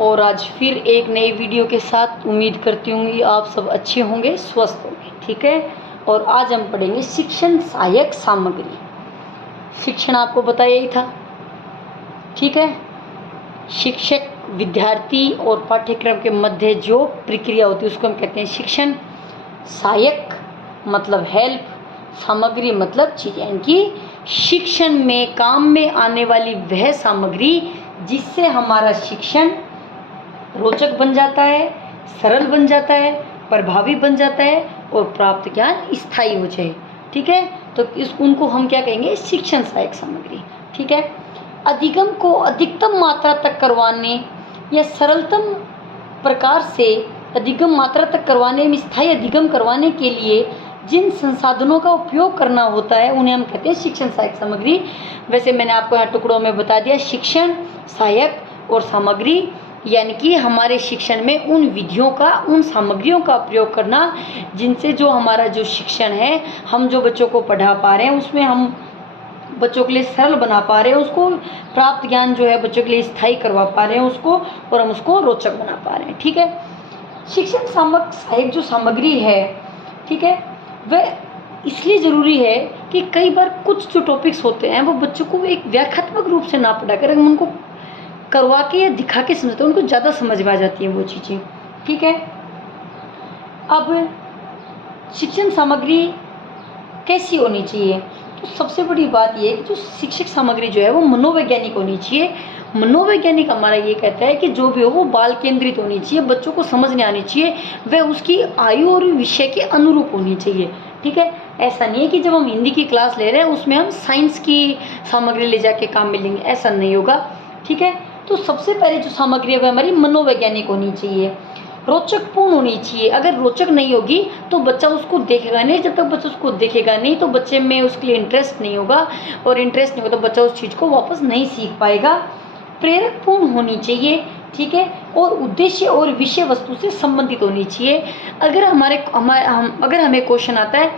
और आज फिर एक नई वीडियो के साथ उम्मीद करती हूँ कि आप सब अच्छे होंगे, स्वस्थ होंगे। ठीक है, और आज हम पढ़ेंगे शिक्षण सहायक सामग्री। शिक्षण आपको पता यही था। ठीक है, शिक्षक विद्यार्थी और पाठ्यक्रम के मध्य जो प्रक्रिया होती है उसको हम कहते हैं शिक्षण। सहायक मतलब हेल्प, सामग्री मतलब चीज़, यानी कि शिक्षण में काम में आने वाली वह सामग्री जिससे हमारा शिक्षण रोचक बन जाता है, सरल बन जाता है, प्रभावी बन जाता है और प्राप्त ज्ञान स्थायी हो जाए। ठीक है, तो उनको हम क्या कहेंगे? शिक्षण सहायक सामग्री। ठीक है, अधिगम को अधिकतम मात्रा तक करवाने या सरलतम प्रकार से अधिगम मात्रा तक करवाने में स्थायी अधिगम करवाने के लिए जिन संसाधनों का उपयोग करना होता है उन्हें हम कहते हैं शिक्षण सहायक सामग्री। वैसे मैंने आपको यहाँ टुकड़ों में बता दिया, शिक्षण सहायक और सामग्री यानी कि हमारे शिक्षण में उन विधियों का, उन सामग्रियों का प्रयोग करना जिनसे जो हमारा जो शिक्षण है, हम जो बच्चों को पढ़ा पा रहे हैं उसमें हम बच्चों के लिए सरल बना पा रहे हैं, उसको प्राप्त ज्ञान जो है बच्चों के लिए स्थायी करवा पा रहे हैं उसको, और हम उसको रोचक बना पा रहे हैं। ठीक है, शिक्षण सहायक जो सामग्री है, ठीक है, वह इसलिए ज़रूरी है कि कई बार कुछ जो टॉपिक्स होते हैं वो बच्चों को एक व्याख्यात्मक रूप से ना पढ़ा कर हम उनको करवा के या दिखा के समझते हैं, उनको ज़्यादा समझ में आ जाती हैं वो चीज़ें। ठीक है, अब शिक्षण सामग्री कैसी होनी चाहिए? तो सबसे बड़ी बात ये है कि जो शिक्षक सामग्री जो है वो मनोवैज्ञानिक होनी चाहिए। मनोवैज्ञानिक हमारा ये कहता है कि जो भी हो वो बाल केंद्रित होनी चाहिए, बच्चों को समझने आनी चाहिए, वह उसकी आयु और विषय के अनुरूप होनी चाहिए। ठीक है, ऐसा नहीं है कि जब हम हिंदी की क्लास ले रहे हैं उसमें हम साइंस की सामग्री ले जाके काम में लेंगे, ऐसा नहीं होगा। ठीक है, तो सबसे पहले जो सामग्री है वह हमारी मनोवैज्ञानिक होनी चाहिए, रोचकपूर्ण होनी चाहिए। अगर रोचक नहीं होगी तो बच्चा उसको देखेगा नहीं, जब तक बच्चा उसको देखेगा नहीं तो बच्चे में उसके लिए इंटरेस्ट नहीं होगा, और इंटरेस्ट नहीं होगा तो बच्चा उस चीज़ को वापस नहीं सीख पाएगा। प्रेरकपूर्ण होनी चाहिए। ठीक है, और उद्देश्य और विषय वस्तु से संबंधित होनी चाहिए। अगर अगर हमें क्वेश्चन आता है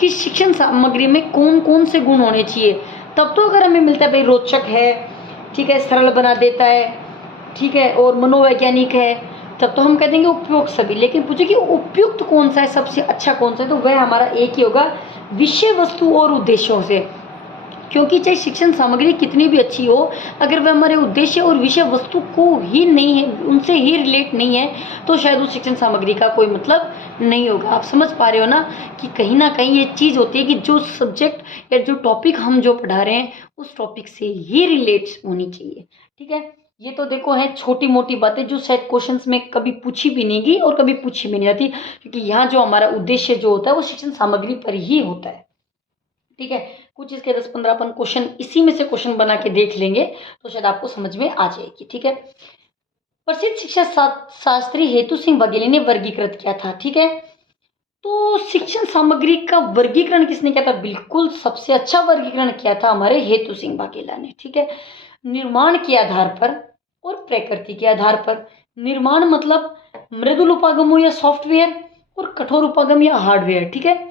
कि शिक्षण सामग्री में कौन कौन से गुण होने चाहिए, तब तो अगर हमें मिलता है भाई रोचक है, ठीक है, सरल बना देता है, ठीक है, और मनोवैज्ञानिक है, तब तो हम कह देंगे उपयुक्त सभी। लेकिन पूछे कि उपयुक्त कौन सा है, सबसे अच्छा कौन सा है, तो वह हमारा एक ही होगा, विषय वस्तु और उद्देश्यों से। क्योंकि चाहे शिक्षण सामग्री कितनी भी अच्छी हो, अगर वह हमारे उद्देश्य और विषय वस्तु को ही नहीं है, उनसे ही रिलेट नहीं है, तो शायद उस शिक्षण सामग्री का कोई मतलब नहीं होगा। आप समझ पा रहे हो ना कि कहीं ना कहीं ये चीज़ होती है कि जो सब्जेक्ट या जो टॉपिक हम जो पढ़ा रहे हैं उस टॉपिक से ही रिलेट होनी चाहिए। ठीक है, ये तो देखो है छोटी मोटी बातें जो शायद क्वेश्चंस में कभी पूछी भी नहीं गई और कभी पूछी भी नहीं जाती, क्योंकि यहाँ जो हमारा उद्देश्य जो होता है वो शिक्षण सामग्री पर ही होता है। ठीक है, कुछ इसके 10-15 अपन क्वेश्चन इसी में से क्वेश्चन बना के देख लेंगे तो शायद आपको समझ में आ जाएगी। ठीक है, प्रसिद्ध शिक्षा शास्त्री हेतु सिंह बघेली ने वर्गीकृत किया था। ठीक है, तो शिक्षण सामग्री का वर्गीकरण किसने किया था? बिल्कुल सबसे अच्छा वर्गीकरण किया था हमारे हेतु सिंह बघेला ने। ठीक है, निर्माण के आधार पर और प्रकृति के आधार पर। निर्माण मतलब मृदुल उपागम हो या सॉफ्टवेयर, और कठोर उपागम या हार्डवेयर। ठीक है,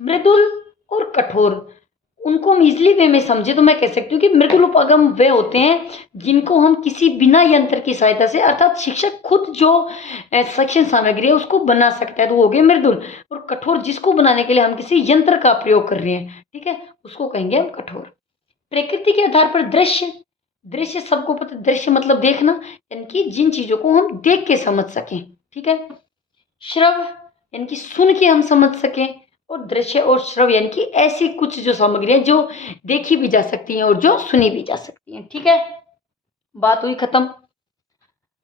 मृदुल और कठोर, उनको हम इजली वे में समझे तो मैं कह सकती हूँ कि मृदुल उपागम वे होते हैं जिनको हम किसी बिना यंत्र की सहायता से, अर्थात शिक्षक खुद जो शिक्षण सामग्री है उसको बना सकता है, तो वो हो गए मृदुल। और कठोर जिसको बनाने के लिए हम किसी यंत्र का प्रयोग कर रहे हैं, ठीक है, उसको कहेंगे हम कठोर। प्रकृति के आधार पर दृश्य, दृश्य सबको पता, दृश्य मतलब देखना, यानी कि जिन चीजों को हम देख के समझ सकें। ठीक है, श्रव यानी कि सुन के हम समझ सकें, और दृश्य और श्रव यानी कि ऐसी कुछ जो सामग्री है जो देखी भी जा सकती हैं और जो सुनी भी जा सकती हैं। ठीक है, बात हुई खत्म।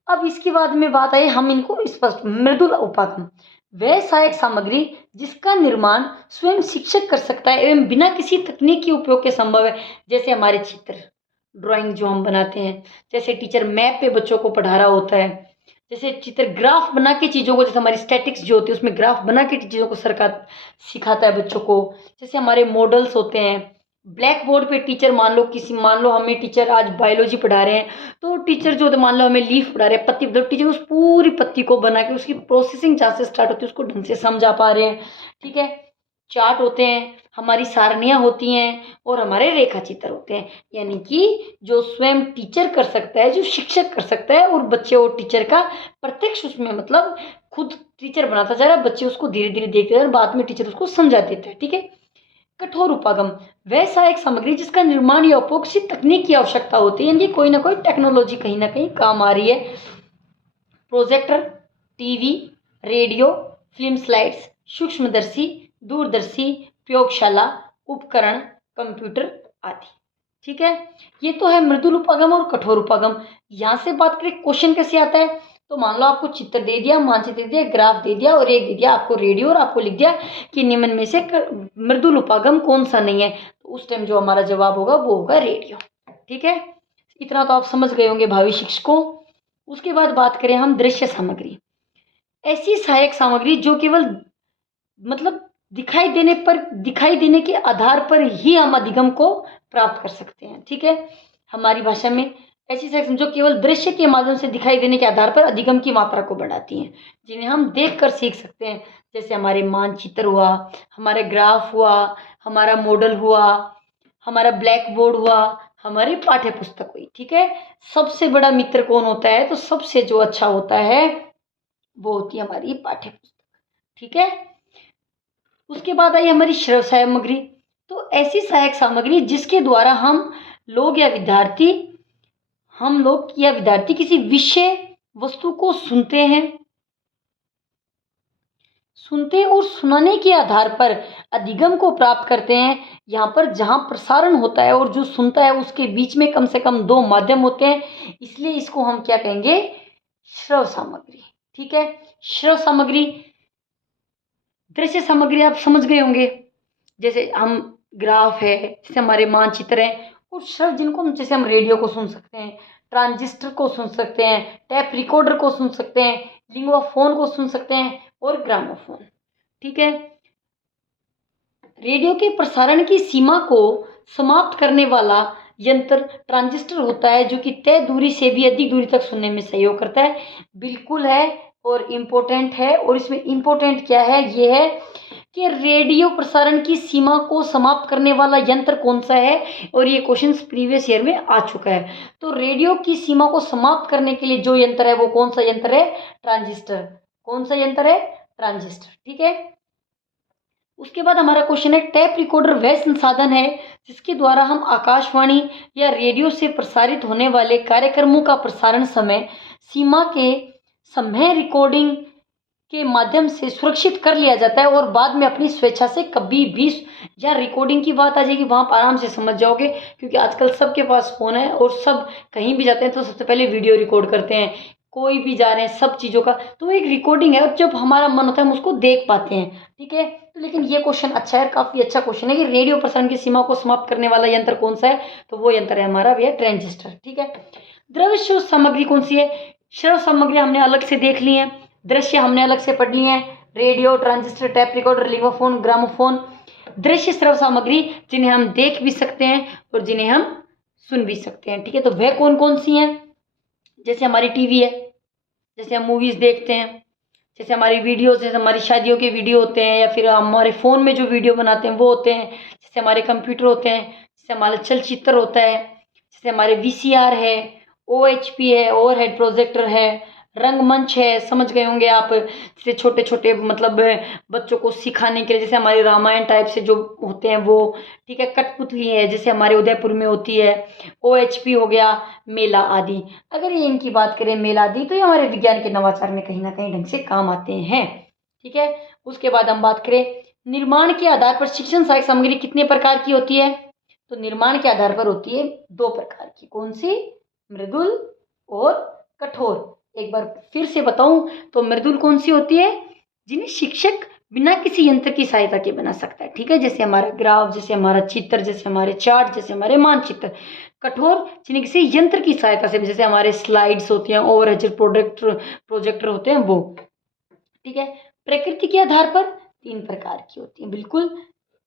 अब इसके बाद में बात आई, हम इनको स्पष्ट, मृदुल उपागम वह सहायक सामग्री जिसका निर्माण स्वयं शिक्षक कर सकता है एवं बिना किसी तकनीक के उपयोग के संभव है। जैसे हमारे चित्र, ड्राइंग जो हम बनाते हैं, जैसे टीचर मैप पे बच्चों को पढ़ा रहा होता है, जैसे चित्र ग्राफ बना के चीज़ों को, जैसे हमारी स्टैटिक्स जो होती है उसमें ग्राफ बना के चीज़ों को सरकार सिखाता है बच्चों को। जैसे हमारे मॉडल्स होते हैं, ब्लैक बोर्ड पे टीचर, मान लो हमें टीचर आज बायोलॉजी पढ़ा रहे हैं, तो टीचर जो होते हैं, मान लो हमें लीफ पढ़ा रहे हैं, पत्ती, मतलब टीचर उस पूरी पत्ती को बना के उसकी प्रोसेसिंग जहाँ से स्टार्ट होती है उसको ढंग से समझा पा रहे हैं। ठीक है, चार्ट होते हैं, हमारी सारणियाँ होती हैं और हमारे रेखा चित्र होते हैं। यानी कि जो स्वयं टीचर कर सकता है, जो शिक्षक कर सकता है, और बच्चे और टीचर का प्रत्यक्ष उसमें मतलब खुद टीचर बनाता जा रहा है, बच्चे उसको धीरे धीरे देखते जा रहे हैं, बाद में टीचर उसको समझा देता है। ठीक है। कठोर उपागम वह सहायक सामग्री जिसका निर्माण या उपयोग किसी तकनीक की आवश्यकता होती है, यानी कि कोई ना कोई टेक्नोलॉजी कहीं ना कहीं काम आ रही है। Projector, TV, radio, film slides, सूक्ष्मदर्शी, दूरदर्शी, प्रयोगशाला उपकरण, कंप्यूटर आदि। ठीक है। ये तो है मृदुल उपागम और कठोर उपागम। यहाँ से बात करें क्वेश्चन कैसे आता है, तो मान लो आपको चित्र दे दिया, मानचित्र दे दिया, ग्राफ दे दिया और एक दे दिया आपको रेडियो, और आपको लिख दिया कि निम्न में से मृदुल उपागम कौन सा नहीं है, तो उस टाइम जो हमारा जवाब होगा वो होगा रेडियो। ठीक है। इतना तो आप समझ गए होंगे भावी शिक्षकों। उसके बाद बात करें हम दृश्य सामग्री। ऐसी सहायक सामग्री जो केवल मतलब दिखाई देने के आधार पर ही हम अधिगम को प्राप्त कर सकते हैं। ठीक है। हमारी भाषा में ऐसी सहायक जो केवल दृश्य के माध्यम से दिखाई देने के आधार पर अधिगम की मात्रा को बढ़ाती हैं, जिन्हें हम देख कर सीख सकते हैं। जैसे हमारे मानचित्र हुआ, हमारे ग्राफ हुआ, हमारा मॉडल हुआ, हमारा ब्लैक बोर्ड हुआ, हमारी पाठ्य पुस्तक हुई। ठीक है। सबसे बड़ा मित्र कौन होता है, तो सबसे जो अच्छा होता है वो होती है हमारी पाठ्य पुस्तक। ठीक है। उसके बाद आई हमारी श्रव्य सामग्री। तो ऐसी सहायक सामग्री जिसके द्वारा हम लोग या विद्यार्थी किसी विषय वस्तु को सुनते और सुनाने के आधार पर अधिगम को प्राप्त करते हैं। यहाँ पर जहाँ प्रसारण होता है और जो सुनता है उसके बीच में कम से कम दो माध्यम होते हैं, इसलिए इसको हम क्या कहेंगे, श्रव्य सामग्री। ठीक है। श्रव्य सामग्री। दृश्य सामग्री आप समझ गए होंगे, जैसे हम ग्राफ है, जैसे हमारे मानचित्र हैं, और श्रव्य जिनको जैसे हम रेडियो को सुन सकते हैं, ट्रांजिस्टर को सुन सकते हैं, टैप रिकॉर्डर को सुन सकते हैं, लिंगोफोन को सुन सकते हैं, और ग्रामोफोन। ठीक है। रेडियो के प्रसारण की सीमा को समाप्त करने वाला यंत्र ट्रांजिस्टर होता है, जो कि तय दूरी से भी अधिक दूरी तक सुनने में सहयोग करता है। बिल्कुल है और इम्पोर्टेंट है। और इसमें इम्पोर्टेंट क्या है, ये है कि रेडियो प्रसारण की सीमा को समाप्त करने वाला यंत्र कौन सा है, और ये क्वेश्चन प्रीवियस ईयर में आ चुका है। तो रेडियो की सीमा को समाप्त करने के लिए जो यंत्र है वो कौन सा यंत्र है, ट्रांजिस्टर। कौन सा यंत्र है, ट्रांजिस्टर। ठीक है। उसके बाद हमारा क्वेश्चन है, टैप रिकॉर्डर वह संसाधन है जिसके द्वारा हम आकाशवाणी या रेडियो से प्रसारित होने वाले कार्यक्रमों का प्रसारण समय सीमा के समय रिकॉर्डिंग के माध्यम से सुरक्षित कर लिया जाता है, और बाद में अपनी स्वेच्छा से कभी भी, या रिकॉर्डिंग की बात आ जाएगी वहाँ पर आराम से समझ जाओगे, क्योंकि आजकल सबके पास फ़ोन है और सब कहीं भी जाते हैं तो सबसे पहले वीडियो रिकॉर्ड करते हैं, कोई भी जा रहे हैं, सब चीज़ों का तो वो एक रिकॉर्डिंग है, और जब हमारा मन होता है हम उसको देख पाते हैं। ठीक है। तो लेकिन ये क्वेश्चन अच्छा है, काफ़ी अच्छा क्वेश्चन है कि रेडियो प्रसारण की सीमा को समाप्त करने वाला यंत्र कौन सा है, तो वो यंत्र है हमारा भैया ट्रांजिस्टर। ठीक है। द्रव्य सामग्री कौन सी है, श्रव्य सामग्री हमने अलग से देख ली है, दृश्य हमने अलग से पढ़ लिए हैं, radio, transistor, tape recorder, linguaphone, gramophone. दृश्य श्रव्य सामग्री जिन्हें हम देख भी सकते हैं और जिन्हें हम सुन भी सकते हैं। ठीक है। तो वह कौन कौन सी हैं, जैसे हमारी टीवी है, जैसे हम मूवीज़ देखते हैं, जैसे हमारी वीडियोस, जैसे हमारी शादियों के वीडियो होते हैं, या फिर हमारे फ़ोन में जो वीडियो बनाते हैं वो होते हैं, जैसे हमारे कंप्यूटर होते हैं, जैसे हमारा चलचित्र होता है, जैसे हमारे वीसीआर है, ओएचपी है, ओवरहेड प्रोजेक्टर है, रंगमंच है, समझ गए होंगे आप, जैसे छोटे छोटे मतलब बच्चों को सिखाने के लिए, जैसे हमारे रामायण टाइप से जो होते हैं वो। ठीक है। कठपुतली है, जैसे हमारे उदयपुर में होती है। ओएचपी हो गया, मेला आदि। अगर ये इनकी बात करें, मेला आदि, तो ये हमारे विज्ञान के नवाचार में कहीं ना कहीं ढंग से काम आते हैं। ठीक है। उसके बाद हम बात करें निर्माण के आधार पर शिक्षण सहायक सामग्री कितने प्रकार की होती है, तो निर्माण के आधार पर होती है दो प्रकार की। कौन सी, मृदुल और कठोर। एक बार फिर से बताऊं तो मृदुल कौन सी होती है, जिन्हें शिक्षक बिना किसी यंत्र की सहायता के बना सकता है। ठीक है। जैसे हमारा ग्राफ, जैसे हमारा चित्र, जैसे हमारे चार्ट, जैसे हमारे मानचित्र। कठोर जिन्हें किसी यंत्र की सहायता से, जैसे हमारे स्लाइड्स होती हैं, ओवरहेड प्रोजेक्टर होते हैं वो। ठीक है। प्रकृति के आधार पर तीन प्रकार की होती है, बिल्कुल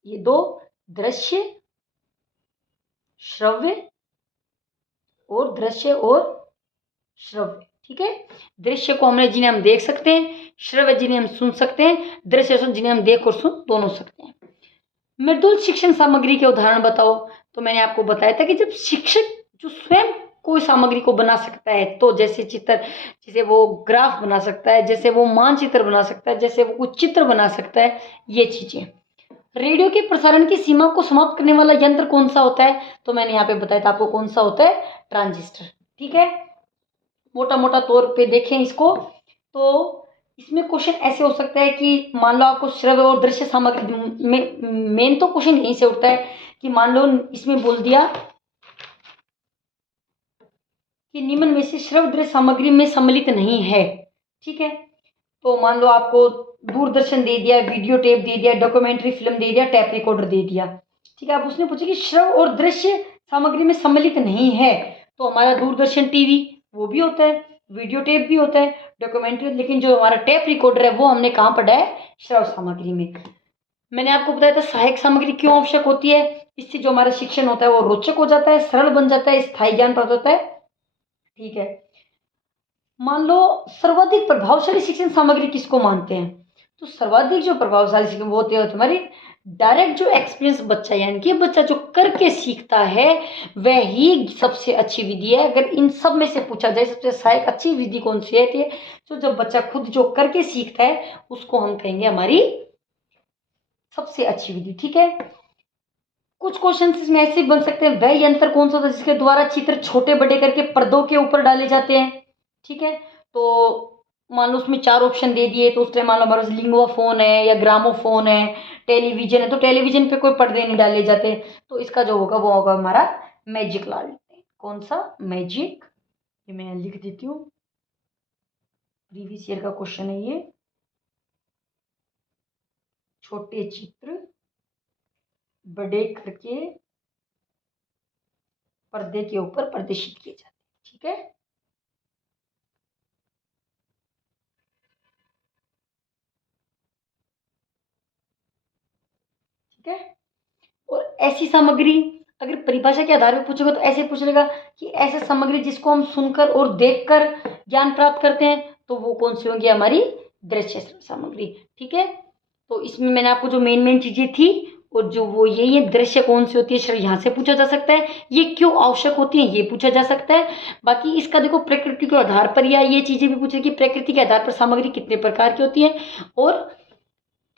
ये दो, दृश्य श्रव्य, और दृश्य और श्रव्य। ठीक है। दृश्य को हमने जिन्हें हम देख सकते हैं, श्रव्य जिन्हें हम सुन सकते हैं, दृश्य जिन्हें हम देख और सुन दोनों सकते हैं। मृदुल शिक्षण सामग्री के उदाहरण बताओ। तो मैंने आपको बताया था कि जब शिक्षक जो स्वयं कोई सामग्री को बना सकता है, तो जैसे चित्र, जैसे वो ग्राफ बना सकता है, जैसे वो मानचित्र बना सकता है, जैसे वो कुछ चित्र बना सकता है, ये चीजें। रेडियो के प्रसारण की सीमा को समाप्त करने वाला यंत्र कौन सा होता है? तो मैंने यहाँ पे बताया था आपको कौन सा होता है, ट्रांजिस्टर। ठीक है, मोटा मोटा तौर पे देखें इसको तो इसमें क्वेश्चन ऐसे हो सकता है कि मान लो आपको श्रव्य और दृश्य सामग्री में, मेन तो क्वेश्चन यहीं से उठता है कि मान लो इसमें बोल दिया कि निम्न में से श्रव्य दृश्य सामग्री में सम्मिलित नहीं है। ठीक है, तो मान लो आपको दूरदर्शन दे दिया, वीडियो टेप दे दिया, डॉक्यूमेंट्री फिल्म दे दिया, टैप रिकॉर्डर दे दिया। ठीक है, अब उसने पूछा कि श्रव्य और दृश्य सामग्री में सम्मिलित नहीं है, तो हमारा दूरदर्शन टीवी वो भी होता है, वीडियो टेप भी होता है, डॉक्यूमेंट्री, लेकिन जो हमारा टैप रिकॉर्डर है वो हमने कहाँ पढ़ा है, श्रव्य सामग्री में। मैंने आपको बताया था सहायक सामग्री क्यों आवश्यक होती है, इससे जो हमारा शिक्षण होता है वो रोचक हो जाता है, सरल बन जाता है, स्थायी ज्ञान प्राप्त होता है। ठीक है, मान लो सर्वाधिक प्रभावशाली शिक्षण सामग्री किसको मानते हैं? तो सर्वाधिक जो प्रभावशाली शिक्षण वो होती है तुम्हारी डायरेक्ट जो एक्सपीरियंस बच्चा, यानी कि बच्चा जो करके सीखता है वह ही सबसे अच्छी विधि है। अगर इन सब में से पूछा जाए सबसे सहायक अच्छी विधि कौन सी है, तो जब बच्चा खुद जो करके सीखता है उसको हम कहेंगे हमारी सबसे अच्छी विधि। ठीक है, कुछ क्वेश्चन इसमें ऐसे बन सकते हैं, वह यंत्र कौन सा था जिसके द्वारा चित्र छोटे बड़े करके पर्दों के ऊपर डाले जाते हैं। ठीक है, तो मान लो उसमें 4 ऑप्शन दे दिए, तो उस टाइम मान लो हमारे पास लिंगुआ फोन है या ग्रामोफोन है, टेलीविजन है, तो टेलीविजन पे कोई पर्दे नहीं डाले जाते, तो इसका जो होगा वो होगा हमारा मैजिक लाल। कौन सा, मैजिक। ये मैं लिख देती हूँ, प्रीवियस ईयर का क्वेश्चन है ये। छोटे चित्र बड़े करके पर्दे के ऊपर प्रदर्शित किए जाते हैं। ठीक है, ठीक है, और ऐसी सामग्री अगर परिभाषा के आधार पर पूछेगा तो ऐसे पूछ लेगा कि ऐसी सामग्री जिसको हम सुनकर और देखकर ज्ञान प्राप्त करते हैं, तो वो कौन सी होंगी, हमारी दृश्य सामग्री। ठीक है, तो इसमें मैंने आपको जो मेन मेन चीजें थी और जो वो ये दृश्य कौन सी होती है, यहाँ से पूछा जा सकता है, ये क्यों आवश्यक होती है ये पूछा जा सकता है। बाकी इसका देखो प्रकृति के आधार पर, या ये चीजें भी पूछे कि प्रकृति के आधार पर सामग्री कितने प्रकार की होती है। और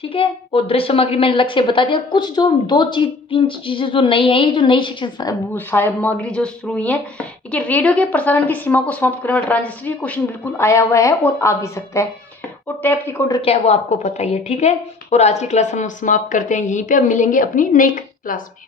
ठीक है, और दृश्य सामग्री मैंने अलग से बता दिया। कुछ जो 3 चीजें जो नई है, ये जो नई शिक्षण सामग्री जो शुरू हुई है, देखिए रेडियो के प्रसारण की सीमा को समाप्त करने वाला ट्रांजिस्टर, ये क्वेश्चन बिल्कुल आया हुआ है और आ भी सकता है। और टैप रिकॉर्डर क्या है वो आपको पता ही है। ठीक है, और आज की क्लास हम समाप्त करते हैं यहीं पे, अब मिलेंगे अपनी नई क्लास में।